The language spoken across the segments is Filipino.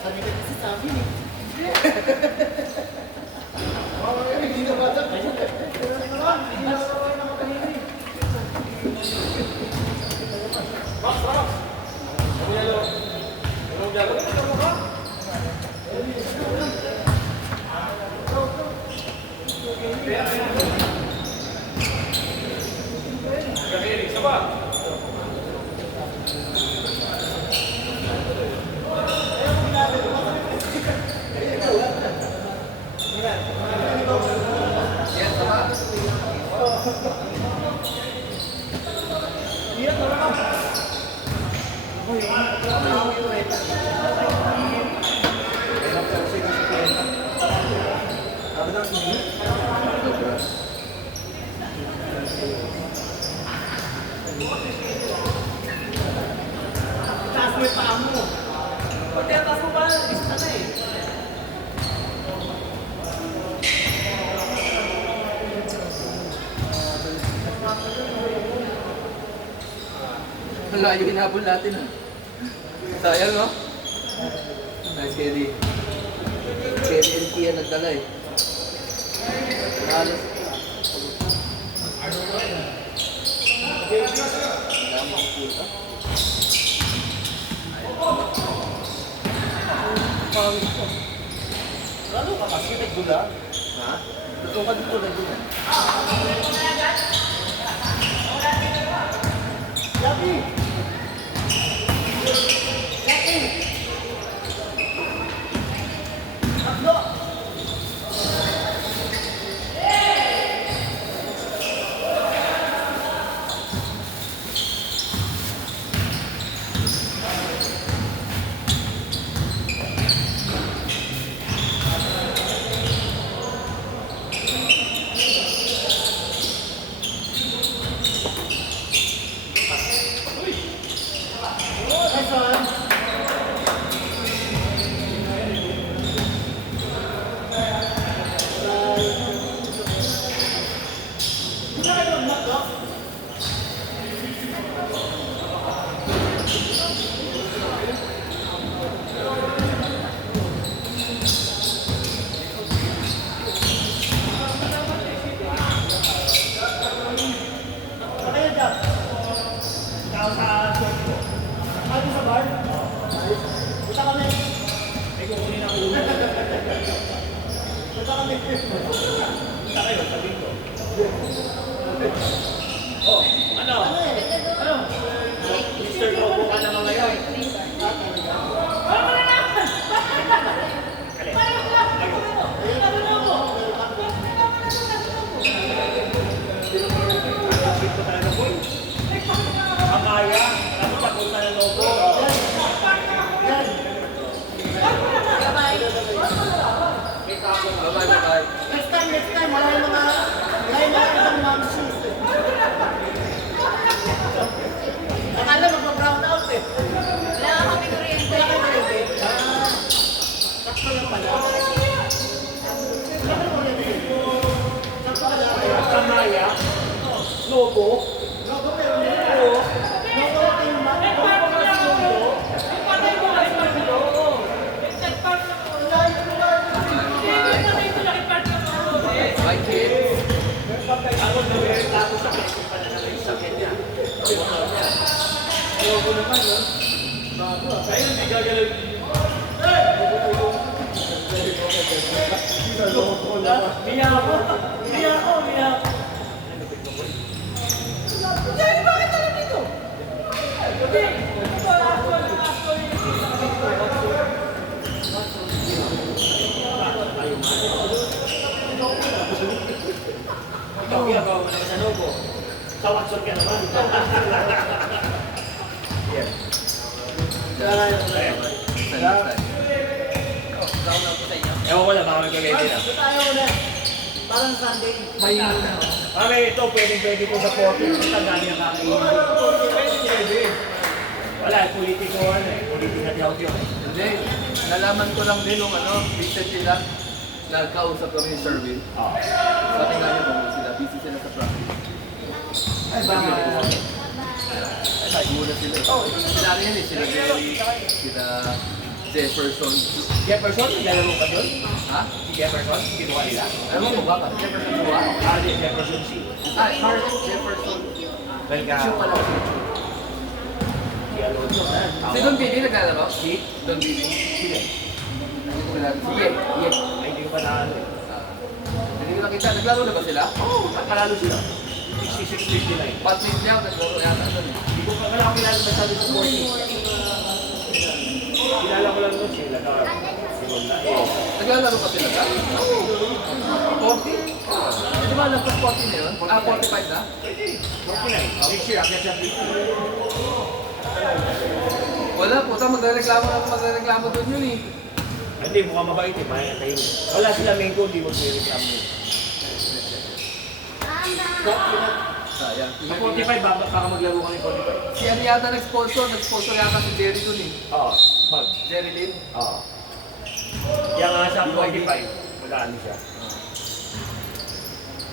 Sabi ka kasi sa amin eh. Hindi na bata. Taas mo yung paa mo. Pag taas mo ba, isa na eh. Malayo hinabol natin ah. Sayang no? Nice Kelly. Kelly and Kia nagdala eh. Halos. Damang puta. Lalo ka kasi nagdula. Ha? Totoo ka dito nagdala. Yapi! Yapi! Tatlo! Nice one! Kaya dyan. Ikaw sa short ko. Ano sa bar? Punta kami. May kukunin ako ulo. Punta kami. Punta kayo, sabihin ko. Oh, ano? Ano? Mr. Lobo ka naman ngayon. Amaya, tapos ako na ng logo. Yan. Bye-bye. Next time, wala yung mga ibang mom shoes eh. Akala magpa-brown out eh. Wala kami kuryente. Wala kayo kuryente. Sakto lang pala. Wala kayo kuryente. Sakto ka lang kayo. Amaya, logo, Logo meron din. Logo team ba? Logo kasi logo. Bye kids. ako na meron tapos sa kanya pa na naman sa kanya. Logo naman, no? Ayun, hindi gagalaw. Miya ako. Jerry, bakit alam dito? Hindi. Ito, last one. Ikaw, ginagawa mo naman sa logo. Sa Watson ka naman. Down na po sa inyo. Ewan ko lang, baka may gagawin na. Ito tayo ulit. Parang Sunday. Mahingo na. Kami ito, pwede ko sa 40. Ang tanda niya kami. Pwede. Wala, politiko ano eh. Politika di audio eh. Hindi. Nalaman ko lang din nung recently lang nagkausap kami ni Sherwin. Sabi nga niya kung sila, busy sila sa practice. Ay, bakit? Ay, muna sila. Sila rin yan eh, sila Jerry, sila Jefferson. Jefferson, nilalaro ka doon? Ha? Si Jefferson, kinuha nila? Alam mo ba ka? Jefferson Chua? Di, Jefferson si. Mark Jefferson. Belga. Chua pala. Si Alonso. Si Don Bibi naglalaro? Si? Don Bibi. Sino? Hindi ko kilala. Sige, yes. Ay, hindi ko pa na ano eh. Hindi ko nakita. Naglaro na ba sila? Oo, panalo sila. 66-59. Patlit niya, naglaro yata doon. Hindi ko pa wala akong kilala masyado sa sporting. Kilala ko lang doon sila na siguro na eh. Naglalaro pa sila ka? 40? Di ba nagpas 40 na yun? 45 na? 49. Next year, akyat siya 50. Wala po, magrereklamo doon yun eh. Hindi, mukhang mabait eh. Mahayatayin eh. Wala sila main goal, di mo sinireklamo eh. Sayang. Sa 45, baka maglaro ka ng 45. Si ano yata nag-sponsor yata si Jerry doon eh. Oo, mag. Jerry Lin. Oo. Kaya nga sa 45, mag-ano siya.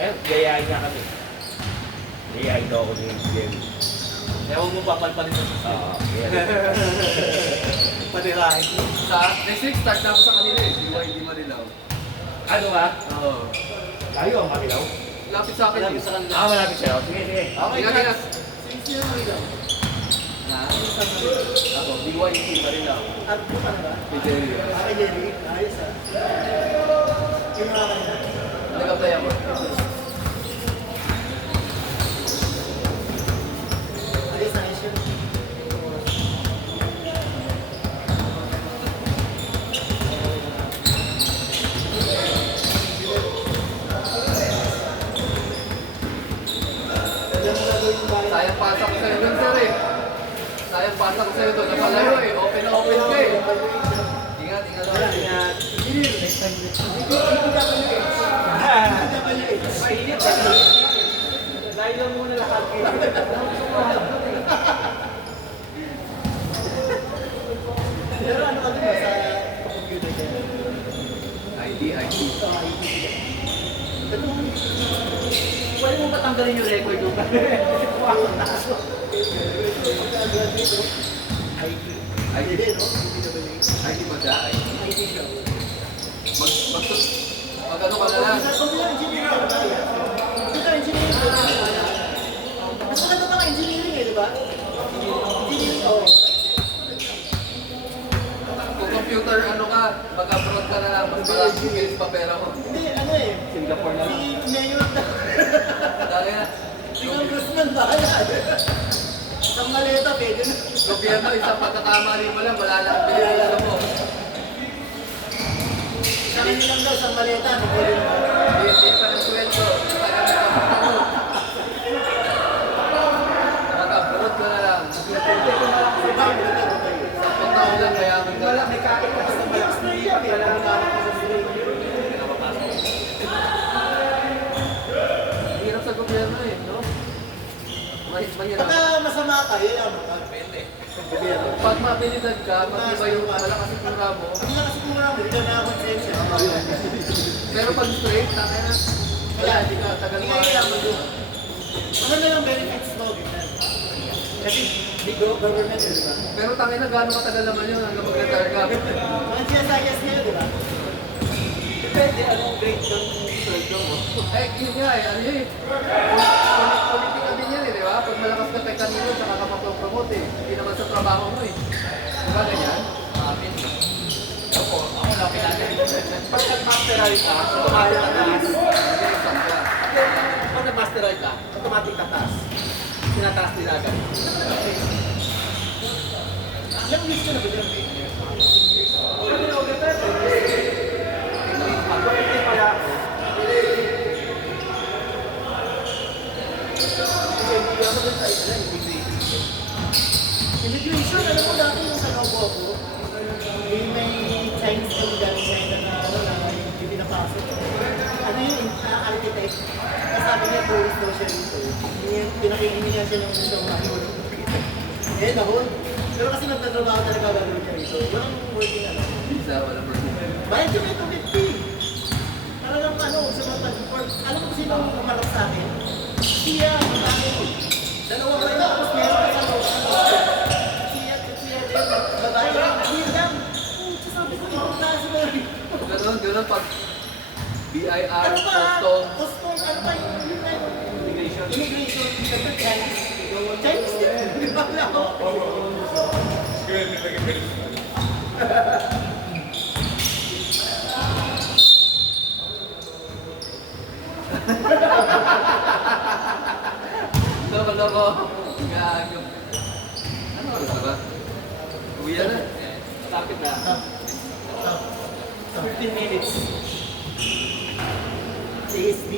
Eh, gayahin niya kami. Gayahin daw ako ni Jerry. Ewan mo papalpalit sa susunod. Oo, gayahin. Panirahin. Sa next week, start na ako sa kanila eh. BYD Marilaw. Ano ka? Oo. Layo ang Manilaw? Lapit sa akin eh. Malapit sa'yo. Sige, sige. Tingnan. Na? Ako, BYD Marilaw. At po ka na ba? Kay Jerry. Ay, Jerry. Ayos ah. Kinuha ka na. Nag-apply ako. Ayos, ayos yun. Sayang pasa ko sa'yo doon, sir eh. Sayang pasa ko sa'yo doon. Napalayo eh. Open na open ka eh. Ingat, ingat lang. Ingat. Hindi ka Mainit ka. Dahil lang muna lahat kayo. Pero ano ka din ba sa computer ka? ID. Pwede mo patanggalin yung record doon. ID, no? ID ba siya? ID. Mag-ano ka na lang. Mas maganda pa engineering eh, di ba? Engineering, oo. Kung computer, ano ka, mag-abroad ka na lang. Mas maraming bills pa pera mo. Hindi, ano eh. Singapore na lang. Si Mayor na. Dali na. Si Congressman bahala. Isang maleta, pwede na. Gobyerno, isang pagkakamali mo lang, wala lang ang pinagkita mo. Sa kanya lang daw, isang maleta, ano pwede na. Hindi pa ng sweldo. Tagal na pa mo. Mag-abroad ka na lang. Sa bang, maleta ba kayo? Isang taon lang, kaya mo Wala, may kakit ka sa malakas na iya. Wala nang kakit ka sa sila. Hirap sa gobyerno eh, no? Mahirap. Pagka masama ka, yun ang mga. Gobyerno. Pag mabilidad ka, matibay yung malakas yung tura mo. Hindi na kasi kung marami, hindi ka na konsensya. Pero pag straight, taka na. Wala, hindi ka tagal Hindi mo. ka kailangan doon. Ano na yung benefits mo, ganyan. Kasi, di government, di ba? Pero tangin na, gano'ng katagal naman yun hanggang mag-retire ka. Mga sinasayas nila, di ba? Depende, anong grade ng sweldo mo? Eh, yun nga eh, ano yun eh. Politika din yan eh, di ba? Pag malakas ka kay kanino, saka ka mapropromote eh. Hindi naman sa trabaho mo eh. Di ba ganyan? Amin. Ako, ako lang pinagay. Pag nag-masteral ka, automatic tataas. Pag nag-masteral ka, automatic tataas. Tinataas nila agad. Ilang years ka na ba dyan? Pwede na ulit Pag-ulit pala ako. Kasi hindi ako dun sa isa, immigration. Immigration, alam mo dati yung sa Novo ako, may Chinese kami dati na ano na hindi pinapasok. Ano yung architect? Kasabi niya, tourist daw siya dito. Pinakihingi niya siya ng isang ano. Eh, nahon. Pero kasi nagtatrabaho talaga gagawin niya rito. Walang working ano. Visa, wala person. Bayad siya may 250. Talagang ano, sa mga pag-report. Alam mo kung sino ang kumarap sa akin? Siya, ang dami. Dalawa kayo tapos meron ka sa loob. Siya din, babae lang. Siya lang. Ganun pag BIR, Ano pa? custom, Custom, ano pa yung immigration. immigration, siyempre Chinese. Chinese din. Di ba wala ako? Loko. Gago. Ano oras na ba? Uwi na. Lapit na. 15 minutes. ASB.